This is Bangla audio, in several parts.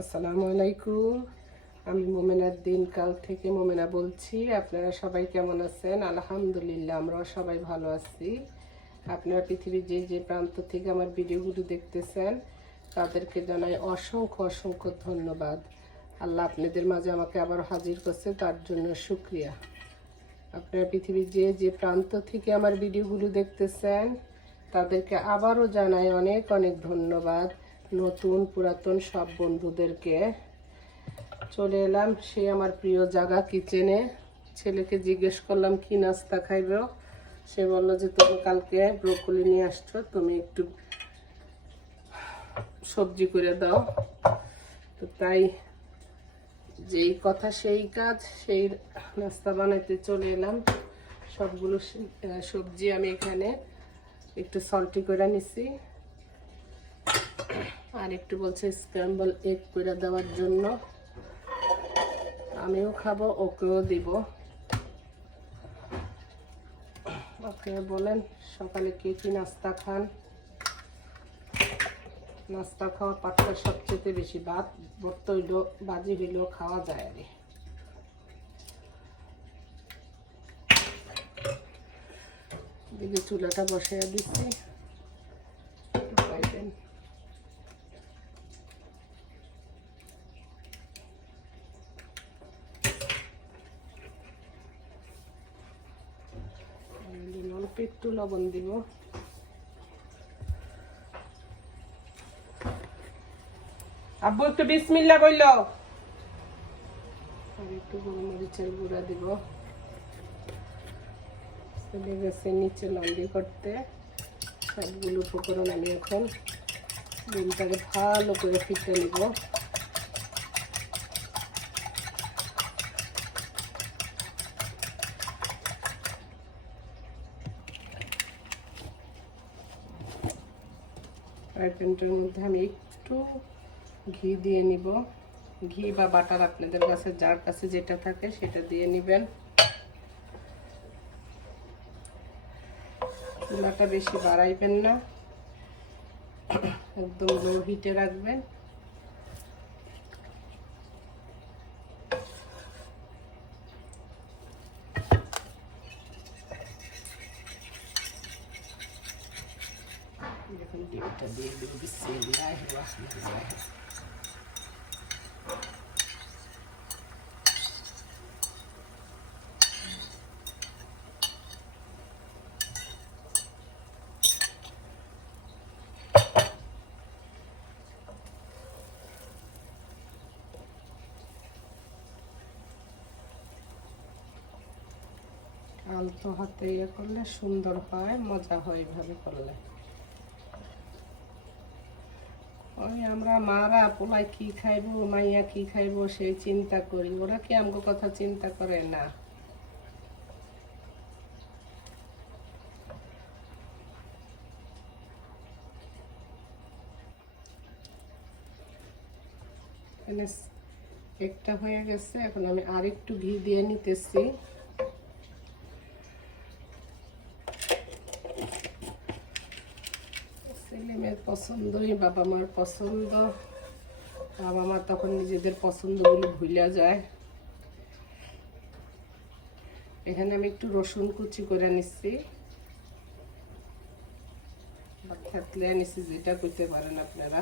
আসসালামু আলাইকুম। আমি মোমেনার দিনকাল থেকে মোমেনা বলছি। আপনারা সবাই কেমন আছেন? আলহামদুলিল্লাহ, আমরাও সবাই ভালো আছি। আপনারা পৃথিবীর যে যে প্রান্ত থেকে আমার ভিডিওগুলো দেখতেছেন, তাদেরকে জানাই অসংখ্য অসংখ্য ধন্যবাদ। আল্লাহ আপনাদের মাঝে আমাকে আবার হাজির করছে, তার জন্য শুক্রিয়া। আপনারা পৃথিবীর যে যে প্রান্ত থেকে আমার ভিডিওগুলো দেখতেছেন, তাদেরকে আবারও জানাই অনেক অনেক ধন্যবাদ। নতুন পুরাতন সব বন্ধুদেরকে চলে এলাম। সে আমার প্রিয় জায়গা কিচেনে। ছেলেকে জিজ্ঞেস করলাম, কি নাস্তা খাইব? সে বলল যে, তুমি কালকে ব্রোকলি নিয়ে আসছো, তুমি একটু সবজি করে দাও। তো তাই যেই কথা, সেই কাজ, সেই নাস্তা বানাইতে চলে এলাম। সবগুলো সবজি আমি এখানে একটু সল্টি করে নিছি। আর একটু বলছে স্ক্র্যাম্বল এগ করে দেওয়ার জন্য। আমিও খাব, ওকেও দিব। ওকে বলেন, সকালে কে কি নাস্তা খান? নাস্তা খাওয়া পাটটা সবচেয়ে বেশি ভাত, ভর্ত হইলেও বাজি হইলেও খাওয়া যায় আর। এদিকে চুলাটা বসাইয়া দিচ্ছি পাইবেন অল্প একটু লবণ দিব। আব্বু, একটু বিসমিল্লা বলল আর একটু গোলমরিচের গুঁড়া দিব। চলে গেছে নিচে লন্ডি করতে। সবগুলো উপকরণ আমি এখন ডিমটাকে ভালো করে ফিটে নিব। ফ্রাই প্যানটার মধ্যে আমি একটু ঘি দিয়ে নিব। ঘি বা বাটার আপনাদের কাছে, যার কাছে যেটা থাকে সেটা দিয়ে নেবেন। চুলাটা বেশি বাড়াইবেন না। একদম লো হিটে রাখবেন এখন ডিমটা দিয়ে দিব বিসমিল্লাহির রহমানির রহিম আলতো হাতে ইয়ে করলে সুন্দর হয়, মজা হয় এইভাবে করলে। ওই আমরা মারা পোলাই কি খাইবো, মাইয়া কি খাইবো সেই চিন্তা করি। ওরা কি আমগো কথা চিন্তা করে? না। একটা হয়ে গেছে, এখন আমি আরেকটু ঘি দিয়ে নিতেছি। ছেলে মেয়ের পছন্দই, বাবা মার পছন্দ। বাবা মা তখন নিজেদের পছন্দগুলো ভুলে যায়। এখানে আমি একটু রসুন কুচি করে নিচ্ছি খেতলে নিচ্ছি যেটা করতে পারেন আপনারা।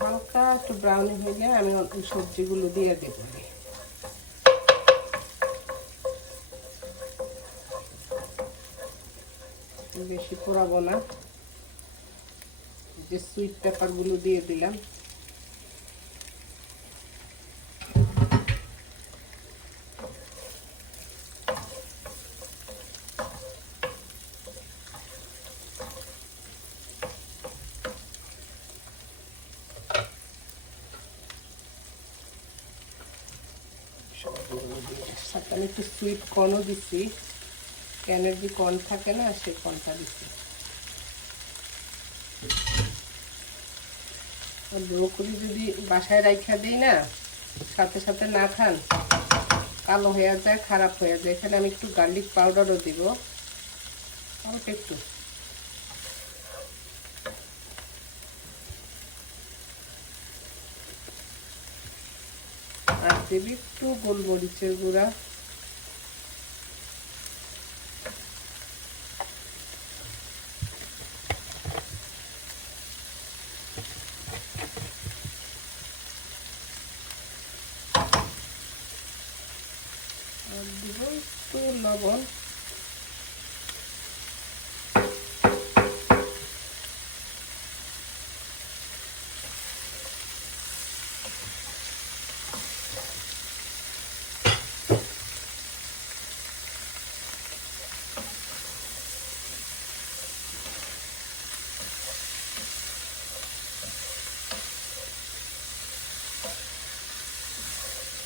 হালকা একটু ব্রাউনি হয়ে আমি সবজিগুলো দিয়ে দেবো। বেশি পোড়াবো না। যে সুইট পেপারগুলো দিয়ে দিলাম। আমি একটু সুইট কর্নও দিচ্ছি। ক্যানের যে কর্ন থাকে না, সেই কর্নটা দিচ্ছি। ব্রোকলি যদি বাসায় রাখা দিই না, সাথে সাথে না খান, কালো হয়ে যায়, খারাপ হয়ে যায়। এখানে আমি একটু গার্লিক পাউডারও দিব। একটু। আর দেবি একটু গোলমরিচের গুঁড়া আর দিব একটু লবণ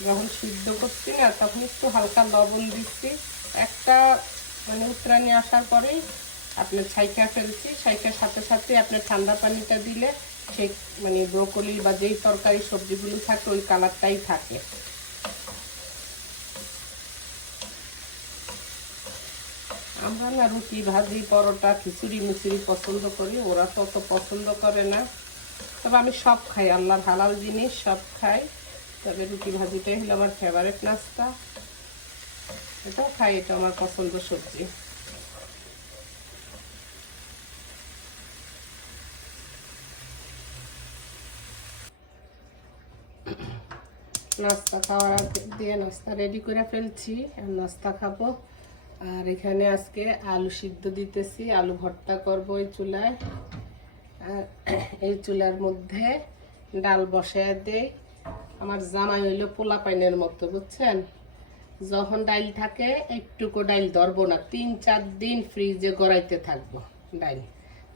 যখন সিদ্ধ করছি না, তখন একটু হালকা লবণ দিচ্ছি। একটা মানে উত্তরানি আসার পরেই আপনার ছাইকা ফেলছি। ছাইকার সাথে সাথে আপনার ঠান্ডা পানিটা দিলে সেই মানে ব্রোকলি বা যেই তরকারি সবজিগুলো থাকে, ওই কালারটাই থাকে। আমরা না রুটি, ভাজি, পরোটা, খিচুড়ি, মিচুড়ি পছন্দ করি। ওরা তো অত পছন্দ করে না। তবে আমি সব খাই, আল্লাহর হালাল জিনিস সব খাই। তবে রুটি ভাজিটাই হলো আমার ফেভারেট নাস্তা। এটাও খাই, এটা আমার পছন্দ সবজি। নাস্তা খাওয়ার দিয়ে নাস্তা রেডি করে ফেলছি আর নাস্তা খাব। আর এখানে আজকে আলু সিদ্ধ দিতেছি, আলু ভর্তা করব এই চুলায়। আর এই চুলার মধ্যে ডাল বসায় দেই। আমার জামাই হইল পোলা পাইনের মতো, বুঝছেন? যখন ডাইল থাকে, একটুকু ডাইল ধরবো না। তিন, চার দিন ফ্রিজে গড়াইতে থাকব ডাইল।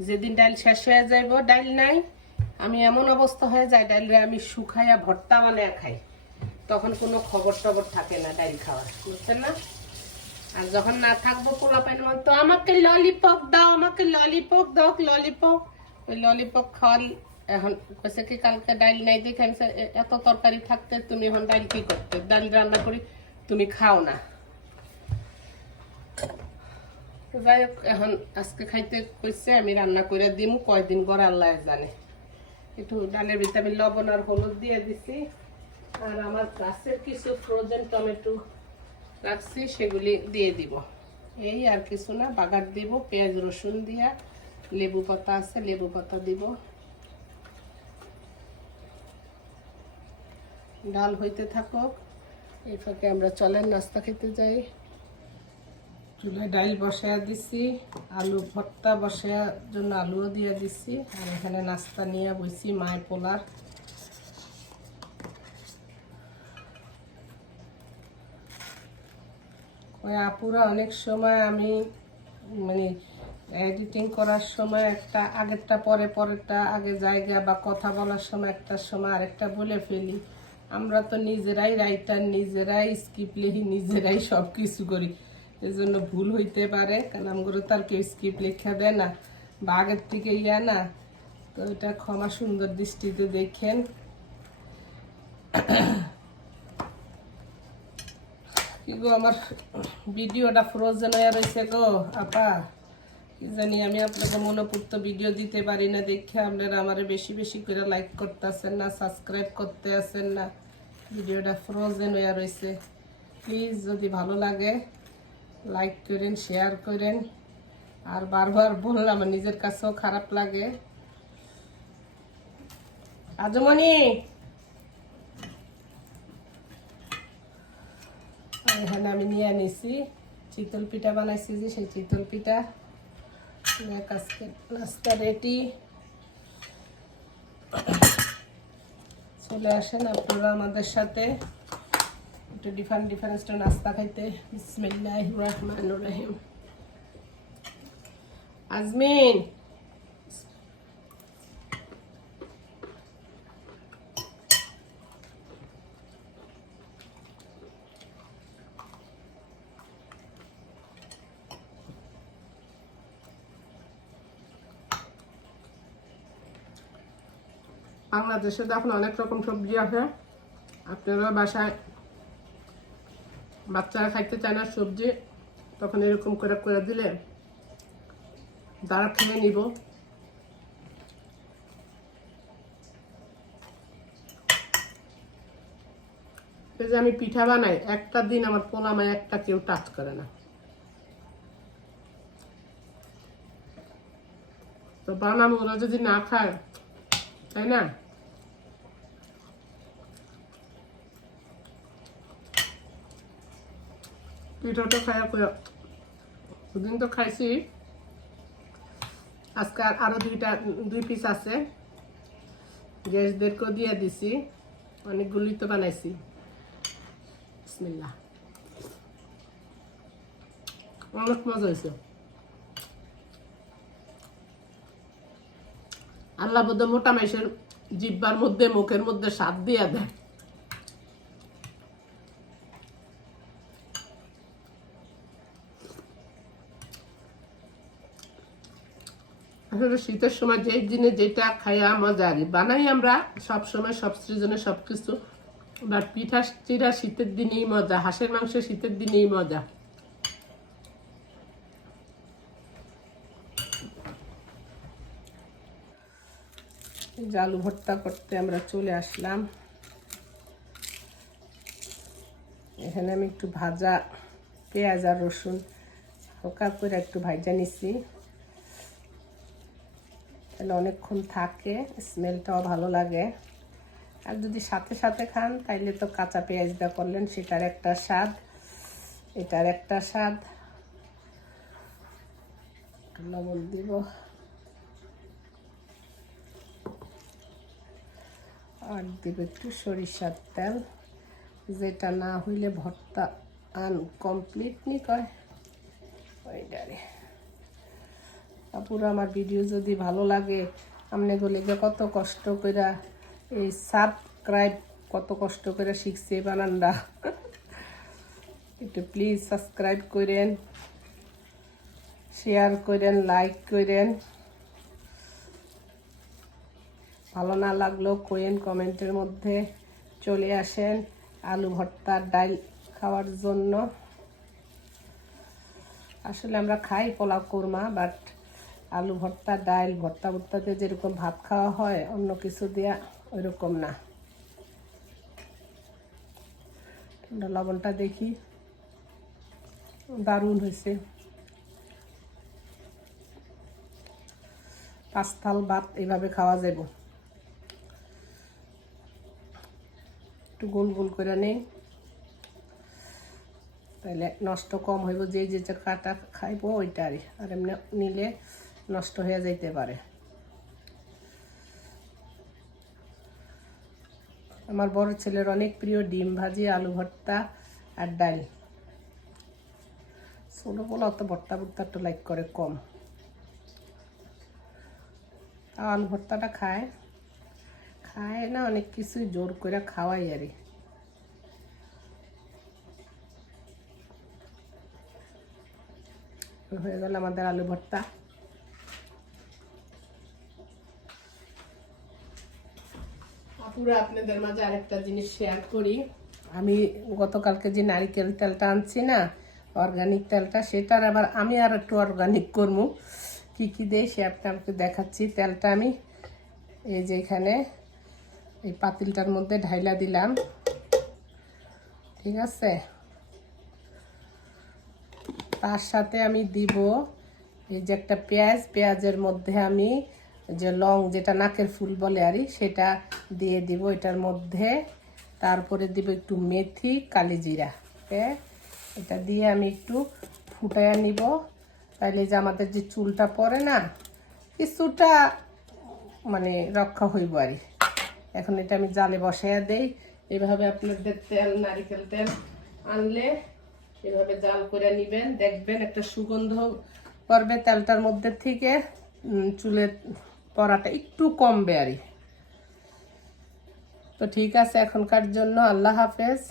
যেদিন ডাইল শেষ হয়ে যাইব, ডাইল নাই, আমি এমন অবস্থা হয়ে যায়, ডাইলে আমি শুকাইয়া ভর্তা বানিয়ে খাই। তখন কোনো খবর টবর থাকে না ডাইল খাওয়ার, বুঝছেন না? আর যখন না থাকব পোলা পাইন তো আমাকে ললিপপ দাও, আমাকে ললিপপ দাও ললিপপ ওই ললিপপ খাওয়ার এখন কইছে কি কালকে ডাইল নাই দেখে আমি বলছি, "এ- এত তরকারি থাকতে তুমি এখন ডাইল কি করতে? ডাইল রান্না করি তুমি খাও না। যাই হোক এখন আজকে খাইতে কইছে আমি রান্না করে দিমু কয়দিন পর আল্লাহ জানে। একটু ডালের ভিতরে আমি লবণ আর হলুদ দিয়ে দিছি। আর আমার গাছের কিছু ফ্রোজেন টমেটো রাখছি সেগুলি দিয়ে দিব। এই আর কিছু না বাগার দিব পেঁয়াজ রসুন দিয়া লেবু পাতা আছে লেবু পাতা দিব। ডাল হইতে থাকুক, এই ফাঁকে আমরা চলেন নাস্তা খেতে যাই। চুলায় ডাল বসায়া দিছি, আলু ভর্তা বসায়ার জন্য আলুও দিয়ে দিছি, আর এখানে নাস্তা নিয়ে বইছি মায় পোলার। ওই আপুরা অনেক সময় আমি মানে এডিটিং করার সময় একটা, আগেরটা পরে পরেরটা, আগে জায়গা বা কথা বলার সময় একটা সময় আরেকটা বলে ফেলি। আমরা তো নিজেরাই রাইটার নিজেরাই স্কিপ লিখি, নিজেরাই সব কিছু করি। এই জন্য ভুল হইতে পারে, কারণ আমগুলো তার কেউ স্কিপ লেখা দেয় না। বা আগের থেকে ইয়া না, তো এটা ক্ষমা সুন্দর দৃষ্টিতে দেখেন। কি গো আমার ভিডিওটা ফ্রোজেন হয়ে রয়েছে গো, আপা। কি জানি আমি আপনাকে মনোপুর্ত ভিডিও দিতে পারি না, দেখে আপনারা আমারে বেশি বেশি করে লাইক করতেছেন না সাবস্ক্রাইব করতে আছেন না। ভিডিওটা ফ্রোজেন হয়ে রয়েছে। প্লিজ যদি ভালো লাগে লাইক করেন শেয়ার করেন। আর বারবার বললাম, আমার নিজের কাছেও খারাপ লাগে। আজমনি! আর এখানে আমি নিয়ে নিছি চিতল পিঠা বানাইছি যে, সেই চিতল পিঠা। আজকে নাস্তা রেডি চলে আসেন আপনারা আমাদের সাথে। একটু ডিফারেন্ট ডিফারেন্ট নাস্তা খাইতে। বিসমিল্লাহ রহমান রহিম। আজমিন! বাংলাদেশে তো এখন অনেক রকম সবজি আছে। আপনারা বাসায় বাচ্চারা খাইতে চায় না সবজি, তখন এরকম করে করে দিলে দাঁড়া খেয়ে নিব। যে আমি পিঠা বানাই, একটা দিন আমার পোলামায় একটা কেউ টাচ করে না। তো বানাবো, ওরা যদি না খায় তাই না পিঠাটা খাওয়া করে দুদিন তো খাইছি আজকে আর আরও দুইটা দুই পিস আছে। গ্যাসদেরকেও দিয়ে দিছি অনেকগুলি তো বানাইছি বিসমিল্লাহ অনেক মজা হয়েছে আল্লাহ বোধ মোটা মাইসের জিব্বার মধ্যে, মুখের মধ্যে স্বাদ দিয়ে দেয়। আসলে শীতের সময় যে দিনে যেটা খাইয়া মজারি বানাই আমরা সব সময়, সব সিজনে সব কিছু বাট পিঠা, চিরা শীতের দিনেই মজা, হাঁসের মাংস শীতের দিনেই মজা। যে আলু ভর্তা করতে আমরা চলে আসলাম। এখানে আমি একটু ভাজা পেঁয়াজ আর রসুন হালকা করে একটু ভাজা নিছি। তাহলে অনেকক্ষণ থাকে, স্মেলটাও ভালো লাগে। আর যদি সাথে সাথে খান, তাইলে তো কাঁচা পেঁয়াজ দা করলেন, সেটার একটা স্বাদ। এটার একটা স্বাদ। লবণ দিব। আর দিব একটু সরিষার তেল। যেটা না হইলে ভর্তা আনকমপ্লিট নি কয়। ওইটারে আপুরা আমার ভিডিও যদি ভালো লাগে আপনি গলে কত কষ্ট করে এই সাবস্ক্রাইব কত কষ্ট করে শিখছে বানানরা একটু প্লিজ সাবস্ক্রাইব করেন শেয়ার করেন লাইক করেন ভালো না লাগলেও কোয়েন কমেন্টের মধ্যে চলে আসেন আলু ভর্তার ডাল খাওয়ার জন্য। আসলে আমরা খাই পোলাও, কোরমা বাট আলু ভর্তা ডাল ভর্তা, ভর্তাতে যেরকম ভাত খাওয়া হয়, অন্য কিছু দেওয়া ওইরকম না। লবণটা দেখি। দারুণ হয়েছে। পাঁচ থাল ভাত এইভাবে খাওয়া যাব একটু গোল গোল করে নেই তাহলে নষ্ট কম হইব যে যে কাটা খাইব ওইটারই। আর এমনি নিলে নষ্ট হয়ে যাইতে পারে। আমার বড় ছেলের অনেক প্রিয় ডিম ভাজি, আলু ভর্তা আর ডাল ছোটো বলে অত ভর্তা ভর্তা একটু লাইক করে কম। আলু ভর্তাটা খায়। খায় না অনেক কিছুই জোর করে খাওয়াই আরই হয়ে গেল আমাদের আলু ভর্তা। আপুরা আপনাদের মাঝে আরেকটা জিনিস শেয়ার করি। আমি গতকালকে যে নারিকেল তেলটা আনছি না অর্গানিক তেলটা সেটার আবার আমি আর একটু অর্গানিক করব। কি কি দেয় সে আপনাকে দেখাচ্ছি তেলটা আমি। এই যে এখানে এই পাতিলটার মধ্যে ঢাইলা দিলাম। ঠিক আছে? তার সাথে আমি দিব এই যে একটা পেঁয়াজ, পেঁয়াজের মধ্যে আমি যে লং যেটা নাকের ফুল বলে আরই সেটা দিয়ে দিব এটার মধ্যে। তারপরে দিব একটু মেথি কালিজিরা হ্যাঁ এটা দিয়ে আমি একটু ফুটাইয়া নিব। তাইলে যে আমাদের যে চুলটা পরে না, কিছুটা মানে রক্ষা হইব আর এখন এটা আমি জালে বসাইয়া দেই। এভাবে আপনাদের তেল, নারিকেল তেল আনলে এভাবে জাল করে নিবেন। দেখবেন একটা সুগন্ধ করবে তেলটার মধ্যে থেকে। চুলের পড়াটা একটু কমবে আর তো ঠিক আছে, এখনকার জন্য আল্লাহ হাফেজ।